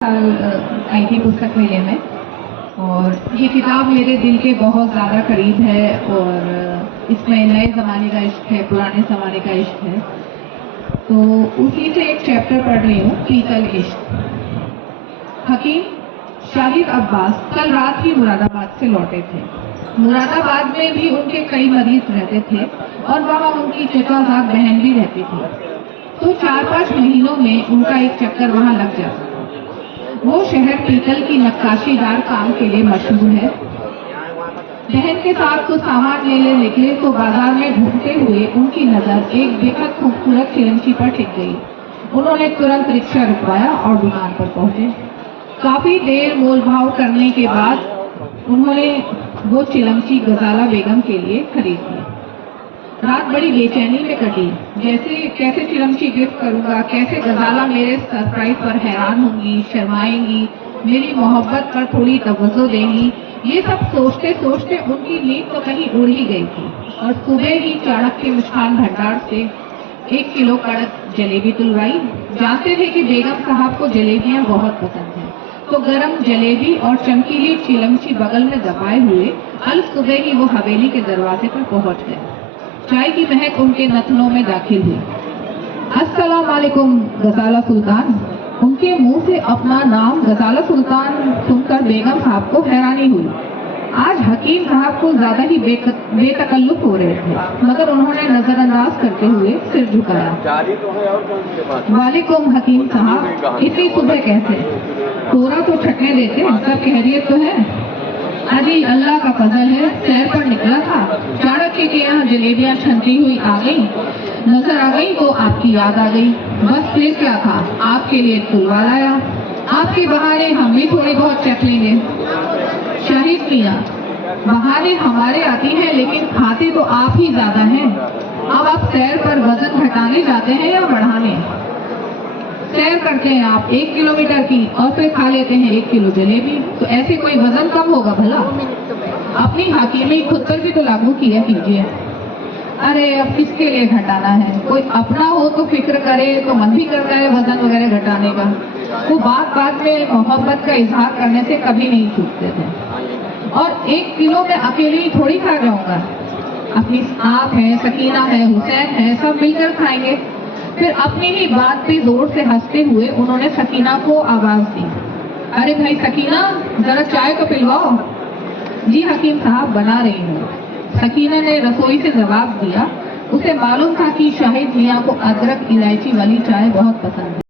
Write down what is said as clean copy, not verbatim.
आई थी पुस्तक मेले में, और ये किताब मेरे दिल के बहुत ज़्यादा करीब है। और इसमें नए ज़माने का इश्क है, पुराने ज़माने का इश्क है। तो उसी से एक चैप्टर पढ़ रही हूँ, पीतल इश्क। हकीम शाहिद अब्बास कल रात ही मुरादाबाद से लौटे थे। मुरादाबाद में भी उनके कई मरीज रहते थे और वहाँ उनकी चचाजाद बहन भी रहती थी। तो 4-5 महीनों में उनका एक चक्कर वहाँ लग जाता। वो शहर पीतल की नक्काशीदार काम के लिए मशहूर है। बहन के साथ तो सामान लेने निकले तो बाजार में घूमते हुए उनकी नजर एक बेहद खूबसूरत चिलमची पर टिक गई। उन्होंने तुरंत रिक्शा रुकवाया और दुकान पर पहुंचे। काफी देर मोल भाव करने के बाद उन्होंने वो चिलमची गजाला बेगम के लिए खरीद ली। रात बड़ी बेचैनी में कटी, जैसे कैसे चिलमची गिफ्ट करूंगा, कैसे गजाला मेरे सरप्राइज पर हैरान होंगी, शर्माएंगी, मेरी मोहब्बत पर थोड़ी तवज्जो देंगी। ये सब सोचते सोचते उनकी नींद तो कहीं उड़ ही गई थी और सुबह ही चाणक्य मिष्ठान भंडार से 1 किलो कड़क जलेबी तुलवाई। जानते थे कि बेगम साहब को जलेबियां बहुत पसंद हैं, तो गरम जलेबी और चमकीली चिलमची बगल में दबाए हुए अल सुबह ही वो हवेली के दरवाजे पर पहुंच गए। चाय की महक उनके नथनों में दाखिल हुई। अस्सलाम वालेकुम गजाला सुल्तान। उनके मुंह से अपना नाम गजाला सुल्तान सुनकर बेगम साहब को हैरानी हुई। आज हकीम साहब को ज्यादा ही बेतकल्लुफ हो रहे थे, मगर उन्होंने नजरअंदाज करते हुए सिर झुकाया। वालेकुम हकीम साहब, इतनी सुबह कैसे? कोरा तो छटने देते, सब खैरियत तो है? अजी अल्लाह का फजल है, सैर पर निकला था, चाणक्य के यहाँ जलेबियां छनती हुई आ गई, नजर आ गई तो आपकी याद आ गई। बस फिर क्या था, आपके लिए तुलवा लाया। आपके बहाने हम भी थोड़ी बहुत चख लेंगे। शाहिद मियां, बहाने हमारे आती हैं, लेकिन खाते तो आप ही ज्यादा हैं। अब आप सैर पर वजन घटाने जाते हैं या बढ़ाने? सैर करते हैं आप 1 किलोमीटर की और फिर खा लेते हैं 1 किलो जलेबी, तो ऐसे कोई वजन कम होगा भला? अपनी हकीमी खुद पर भी तो लागू किया कीजिए। अरे अब किसके लिए घटाना है? कोई अपना हो तो फिक्र करे तो मन भी करता है वजन वगैरह घटाने का। वो बात बात में मोहब्बत का इजहार करने से कभी नहीं चूकते थे। और 1 किलो में अकेले ही थोड़ी खा जाऊंगा, अपनी आप है, सकीना है, हुसैन है, सब मिलकर खाएंगे। फिर अपनी ही बात पे जोर से हंसते हुए उन्होंने सकीना को आवाज दी। अरे भाई सकीना, जरा चाय तो पिलवाओ। जी हकीम साहब, बना रही हूँ। सकीना ने रसोई से जवाब दिया। उसे मालूम था कि शाहिद मियां को अदरक इलायची वाली चाय बहुत पसंद है।